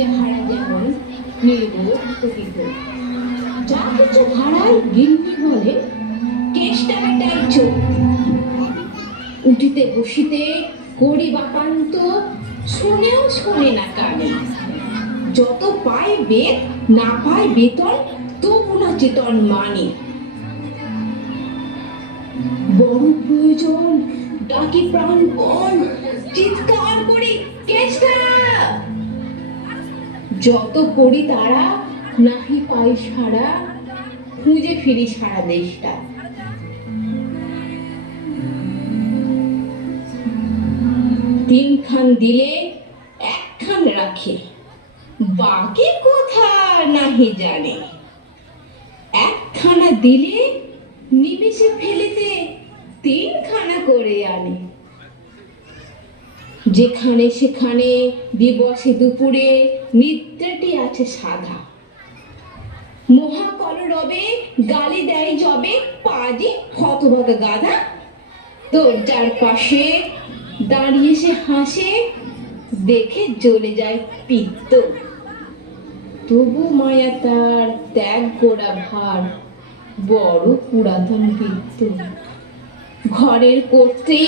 চেহারা যেমন নির্বোধ প্রকৃত, যা কিছু হারায় গিন্নি বলে কেষ্টা বেটাই চোখ। উঠিতে বসিতে করি বাপান্ত, শুনেও শোনে না কানে। যত পায় বেদ না পায় বেতন, তবু না চেতন মানে। বড় প্রয়োজন ডাকি প্রাণপণ, চিৎকার করি কেষ্টা। যত করি তারা নাহি পাই সারা, খুঁজে ফিরি সারা দেশটা। তিনখান দিলে একখান রাখে, বাকি কোথা নাহি জানে। একখানা দিলে নিমেষে ফেলিতে তিনখানা করে আনে। যেখানে সেখানে দিবসে দুপুরে নিদ্রাটি আছে সাধা। মহাকলরবে গালি দেয় যবে পাজি হতভাগা গাধা। দরজার পাশে দাঁড়িয়ে সে হাসে, দেখে জ্বলে যায় পিত্ত। তবু মায়া তার ত্যাগ করা ভার, বড় পুরাতন বৃত্ত। ঘরের করতে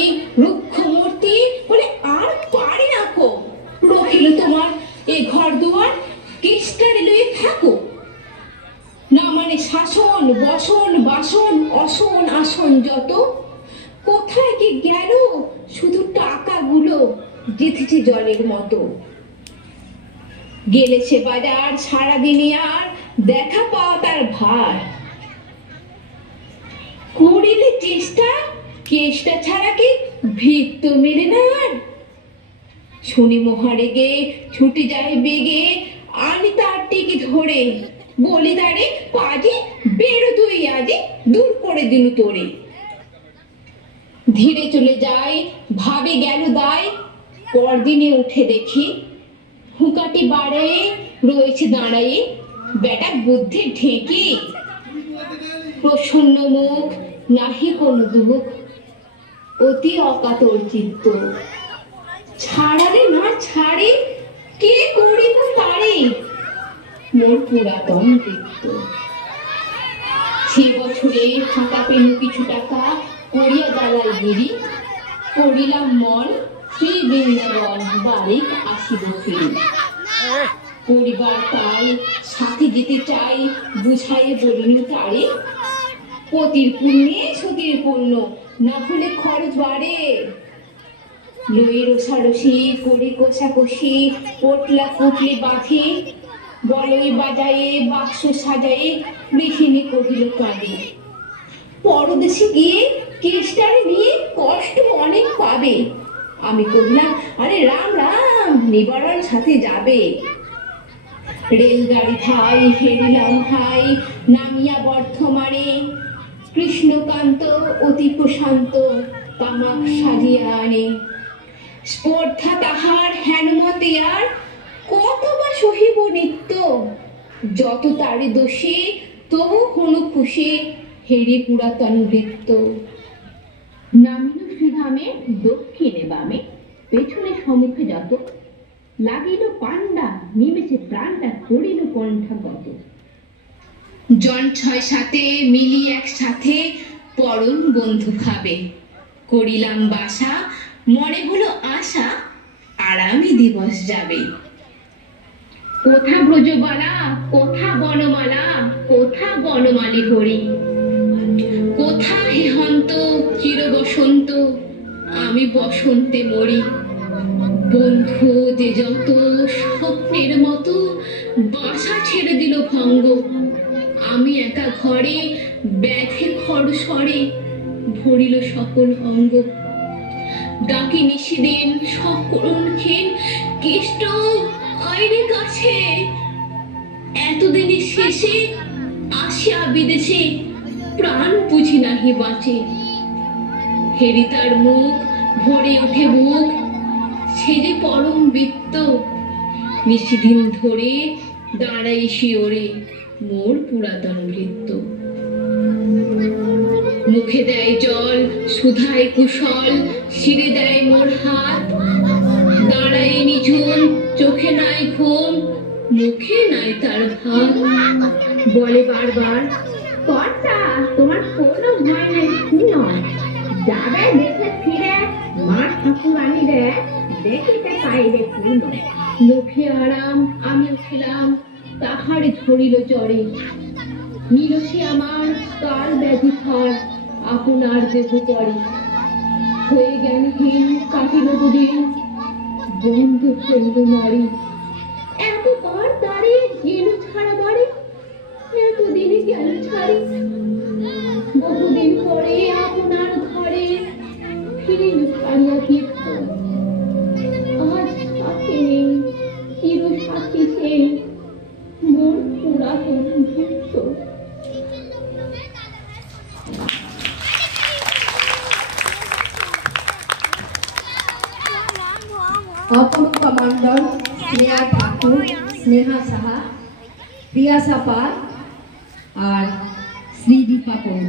রুক্ষ মূর্তি বলে আর পারি না কো, রহিল তোমার এ ঘর দুয়ার, কেষ্টারে লয়ে থাকো। না মানে শাসন বসন বাসন অসন আসন যত, কোথায় কি গেল শুধু টাকাগুলো, গেঁথেছে জলের মতো। গেলে সে বাজার সারাদিনই আর দেখা পাওয়া তার ভার। করিলে চেষ্টা কেষ্টা ছাড়া কি ভিত্ত মেলে না আর। শুনি মহারেগে ছুটে যায় বেগে, আমি তার টিকি ধরে বলি তারে পাজি বেরো তুই আজই, দূর করে দিলু তোরে। ধীরে চলে যায় ভাবে গেল দায়, পরদিনে উঠে দেখি হুঁকাটি বাড়ে রয়েছে দাঁড়ায়ে বেটা বুদ্ধির ঢেঁকি। প্রসন্ন মুখ নাহি কোনো দুঃখ, অতি অকাতর চিত্ত। ছাড়ালে না ছাড়ে কে করিব তারে, মোর পুরাতন বৃত্ত। সে বছরে ফাঁকা পেনু কিছু টাকা, করিয়া দালাল গিরি করিলাম মন, শ্রী বৃন্দাবন বারিক আসিব ফিরি। পরিবার তাই সাথে যেতে চাই, বুঝাইয়ে বলিনু তারে পতির পুণ্যে সতীর পুণ্য, না হলে খরচ বাড়ে। লয়ে রসারসি করি কোষাকষি, পোটলা পুটলি বাঁধি বলই বাজায়ে বাক্স সাজায়ে, গৃহিণী কহিল কাঁদে। পরদেশে গিয়ে কেষ্টারে নিয়ে কষ্ট অনেক পাবে। আমি কহিলাম আরে রাম রাম, নিবারণ সাথে যাবে। রেলগাড়ি ঠাই হেরিলাম হাই, নামিয়া বর্ধমানে কৃষ্ণকান্ত অতি প্রশান্ত তামাক সাজিয়া আনে। স্পর্ধা তাহার হেনমতে আর কত বা সহিব নিত্য, যত তারে দোষী তবু হনু খুশি, হেরি পুরাতন বৃত্ত। নামিল শ্রীধামে দক্ষিণে বামে, পেছনে সম্মুখে যত, লাগিল পান্ডা নিমেষে প্রাণটা করিল কণ্ঠাগত। জন ৬-৭ মিলি একসাথে পরম বন্ধু খাবে। করিলাম বাসা মনে হলো আশা, আরামে দিবস যাবে। কোথা ব্রজবালা কোথা বনমালা, কোথা বনমালী হরি, কোথা হেমন্ত চির বসন্ত, আমি বসন্তে মরি। বন্ধু যে যত স্বপ্নের মতো বাসা ছেড়ে দিল ভঙ্গ, আমি একা ঘরে ব্যাধে খড় সরে ভরিল সকল অঙ্গ। ডাকি নিশিদিন সকরুণ ক্ষীণ, কেষ্ট আইরে কাছে, এতদিনের শেষে আসিয়া বিদেশে প্রাণ বুঝি নাহি বাঁচে। হেরি তার মুখ ভরে ওঠে বুক, সে যে পরম বৃত্ত। নিশিদিন ধরে দাঁড়াই শিওরে মোর পুরাতন বৃত্ত। মুখে দেয় জল সুধায় কুশল, শিরে দেয় মোর হাত, দাঁড়াই নিঝুম চোখে নাই নাই ঘুম, মুখে নাই তার ভাব, বলে বারবার, কর্তা তোমার কোনো ভয় নাই নয়, যাবে দেখে ফিরে মা ঠাকুরানীরে দেখিতে পাইলে পুনঃ। লোকে আরাম আমি উঠিলাম, তাহারে ধরিল জ্বরে, নিলসে আমার কাল ব্যাধি থর, আপনার দেহ পরে, হয়ে জ্ঞানহীন কাটিল দুদিন, বন্ধু হইল নারী, এত পর তারে গেল ছাড়া বাড়ি, এতদিনে গেল ছাড়ি, বহুদিন পরে আপনার ঘরে ফিরিল ছাড়িয়া তীর্থ, আজ সাথে নেই চির সাথী সে, মোর পুরাতন ভৃত্য। অপরূপা মণ্ডল, স্নেহা ঠাকুর, স্নেহা সাহা, প্রিয়া সাপা আর শ্রীদীপা কৌর।